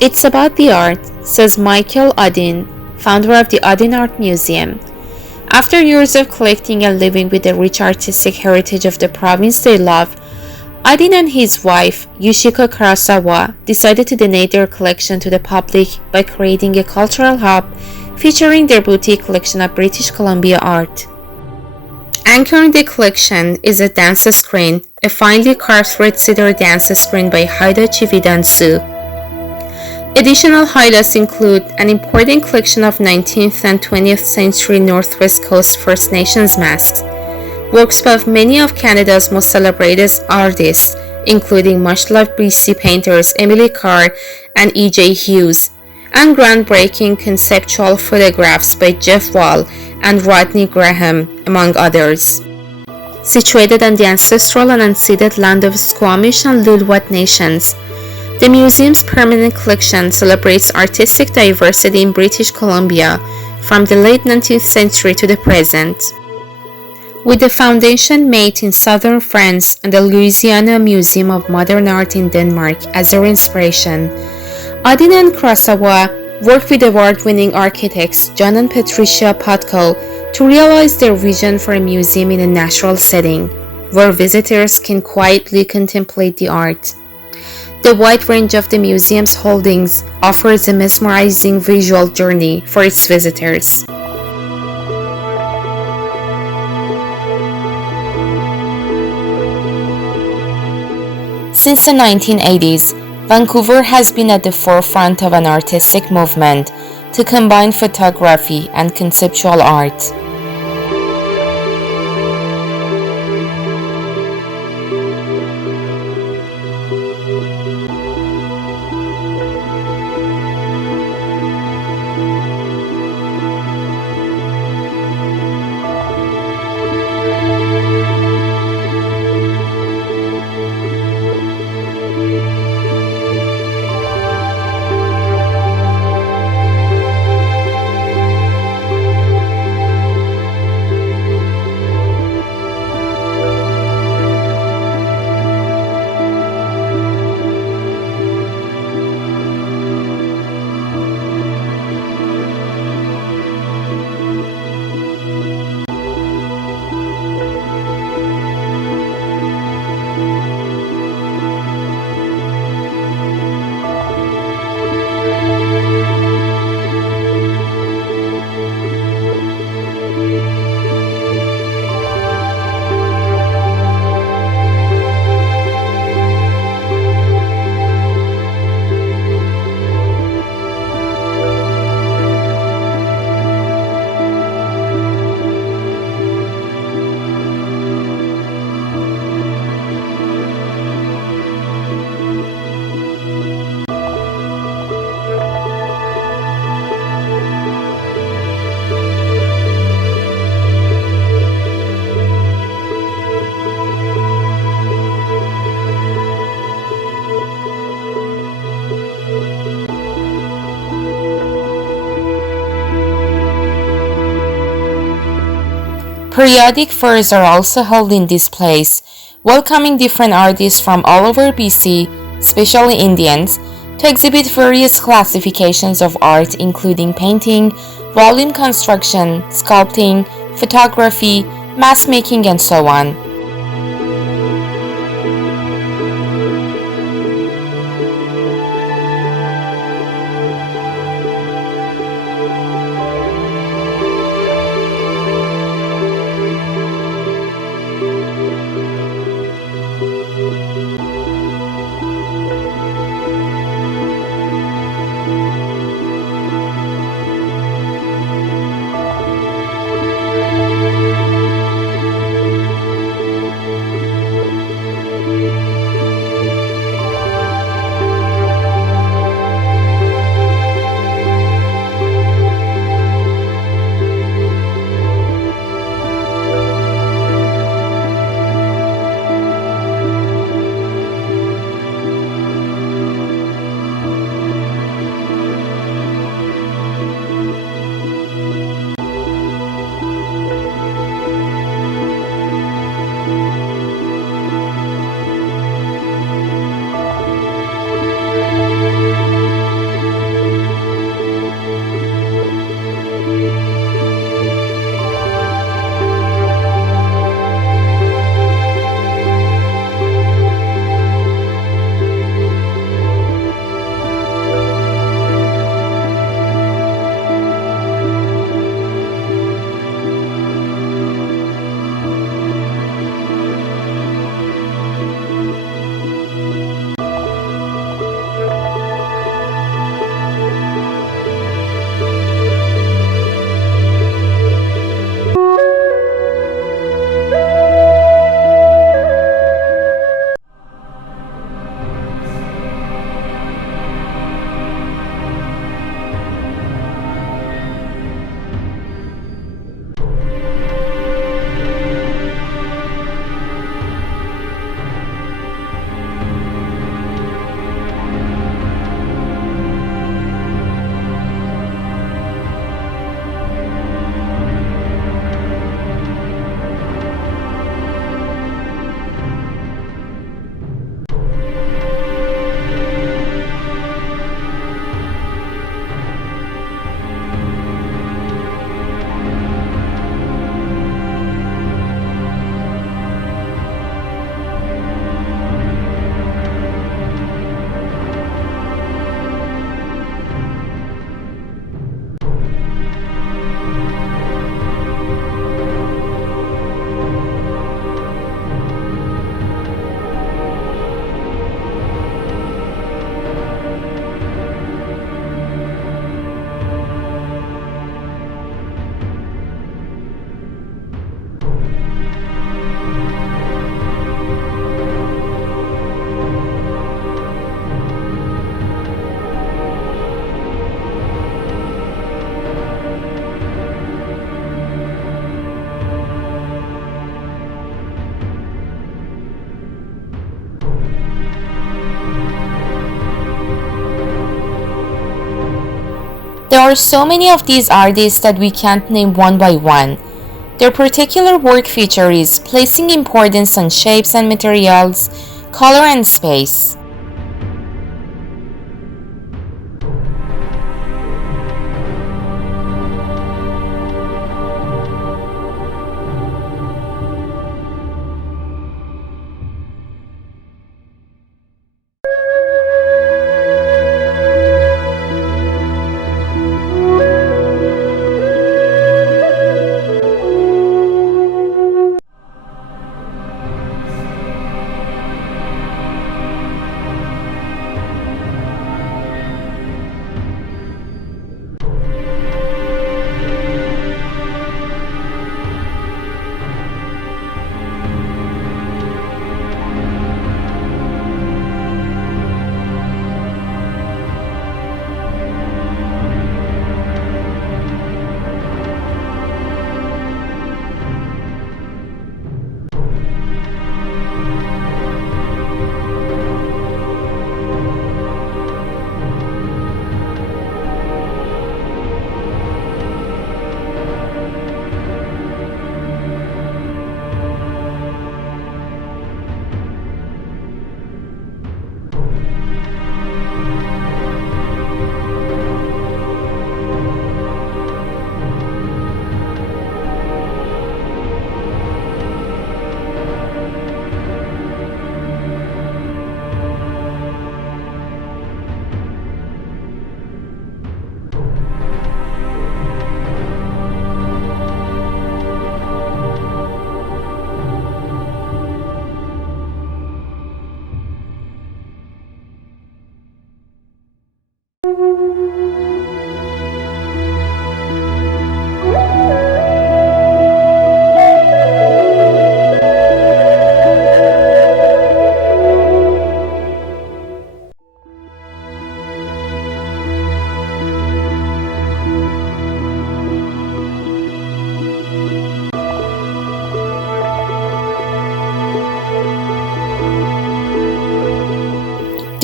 It's about the art, says Michael Audain, founder of the Audain Art Museum. After years of collecting and living with the rich artistic heritage of the province they love, Aden and his wife, Yoshiko Kurasawa, decided to donate their collection to the public by creating a cultural hub featuring their boutique collection of British Columbian art. Anchoring the collection is a dance screen, a finely carved red cedar dance screen by Hidachi Vidansu. Additional highlights include an important collection of 19th and 20th century Northwest Coast First Nations masks, works by many of Canada's most celebrated artists, including much-loved BC painters Emily Carr and E.J. Hughes, and groundbreaking conceptual photographs by Jeff Wall and Rodney Graham, among others. Situated on the ancestral and unceded land of Squamish and Lilwat nations, the museum's permanent collection celebrates artistic diversity in British Columbia from the late 19th century to the present. With the foundation made in southern France and the Louisiana Museum of Modern Art in Denmark as their inspiration, Aden and Kurasawa worked with award-winning architects John and Patricia Patkau to realize their vision for a museum in a natural setting, where visitors can quietly contemplate the art. The wide range of the museum's holdings offers a mesmerizing visual journey for its visitors. Since the 1980s, Vancouver has been at the forefront of an artistic movement to combine photography and conceptual art. Periodic fairs are also held in this place, welcoming different artists from all over BC, especially Indians, to exhibit various classifications of art including painting, volume construction, sculpting, photography, mask making, and so on. There are so many of these artists that we can't name one by one. Their particular work feature is placing importance on shapes and materials, color and space.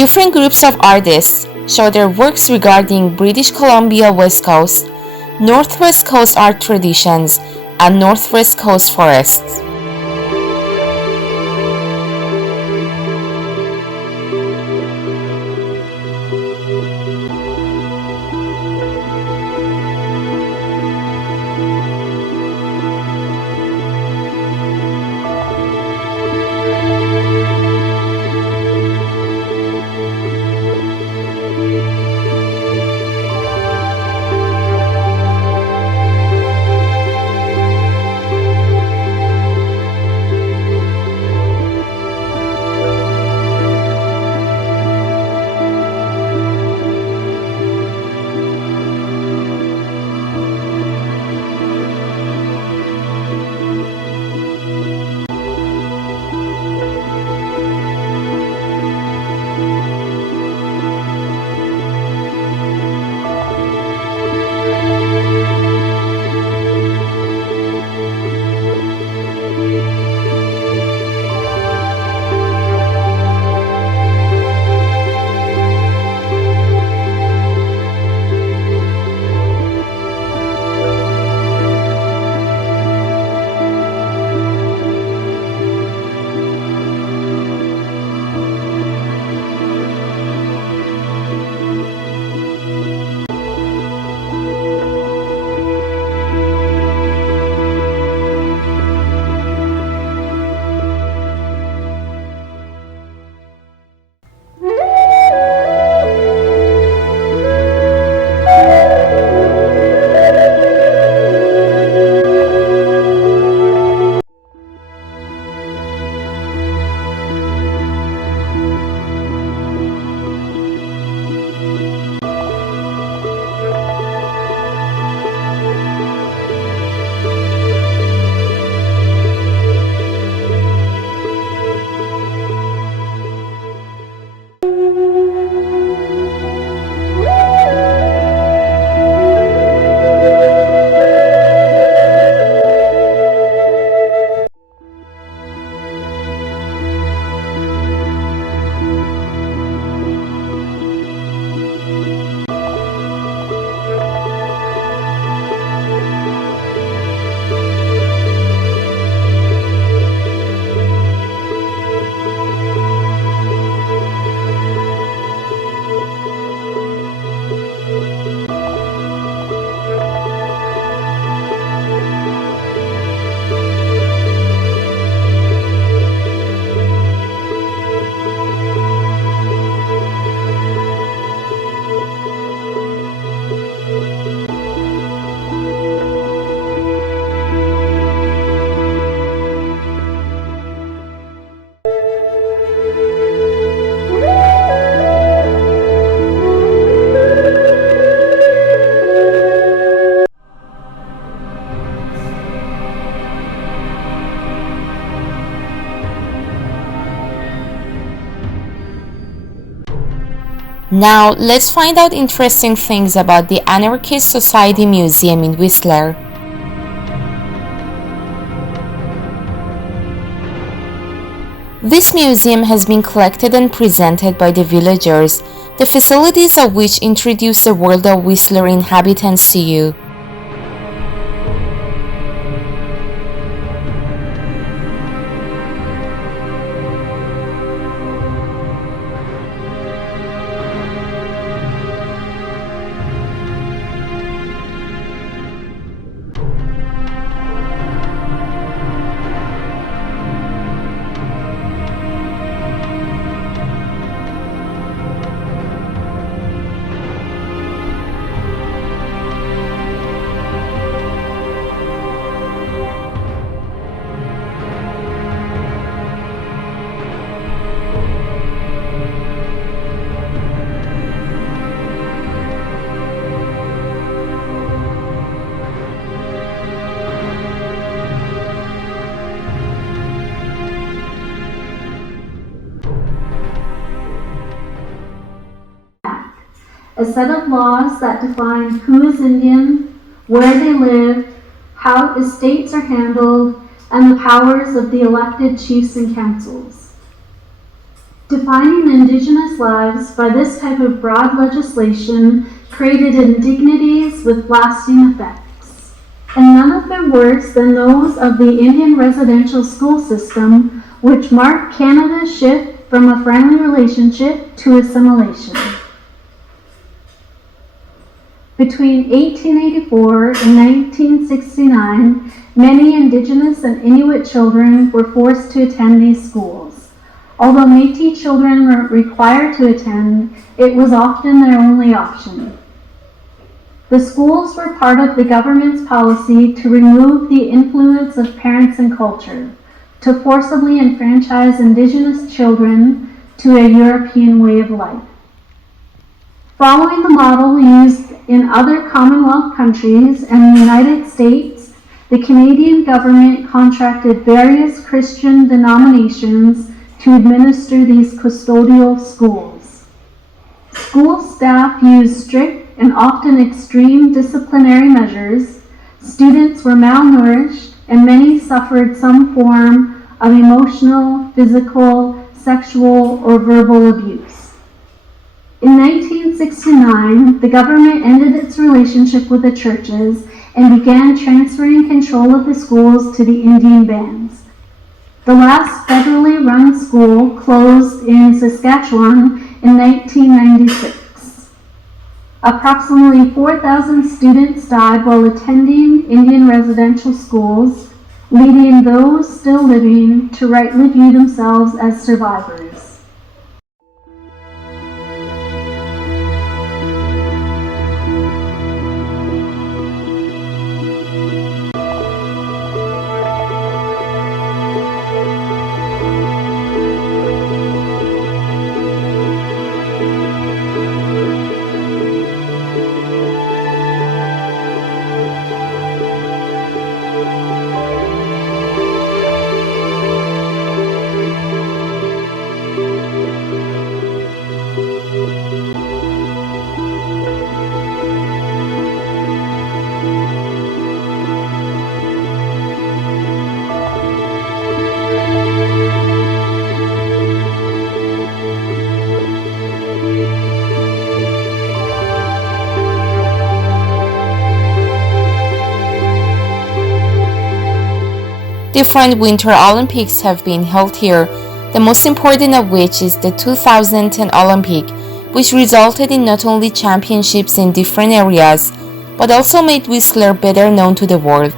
Different groups of artists show their works regarding British Columbia West Coast, Northwest Coast art traditions, and Northwest Coast forests. Now, let's find out interesting things about the Anarchist Society Museum in Whistler. This museum has been collected and presented by the villagers, the facilities of which introduce the world of Whistler inhabitants to you. A set of laws that define who is Indian, where they live, how estates are handled, and the powers of the elected chiefs and councils. Defining Indigenous lives by this type of broad legislation created indignities with lasting effects, and none of them worse than those of the Indian residential school system, which marked Canada's shift from a friendly relationship to assimilation. Between 1884 and 1969, many Indigenous and Inuit children were forced to attend these schools. Although Métis children were required to attend, it was often their only option. The schools were part of the government's policy to remove the influence of parents and culture, to forcibly enfranchise Indigenous children to a European way of life. Following the model used in other Commonwealth countries and the United States, the Canadian government contracted various Christian denominations to administer these custodial schools. School staff used strict and often extreme disciplinary measures, students were malnourished, and many suffered some form of emotional, physical, sexual, or verbal abuse. In 1969, the government ended its relationship with the churches and began transferring control of the schools to the Indian bands. The last federally run school closed in Saskatchewan in 1996. Approximately 4,000 students died while attending Indian residential schools, leading those still living to rightly view themselves as survivors. Different Winter Olympics have been held here, the most important of which is the 2010 Olympic, which resulted in not only championships in different areas, but also made Whistler better known to the world.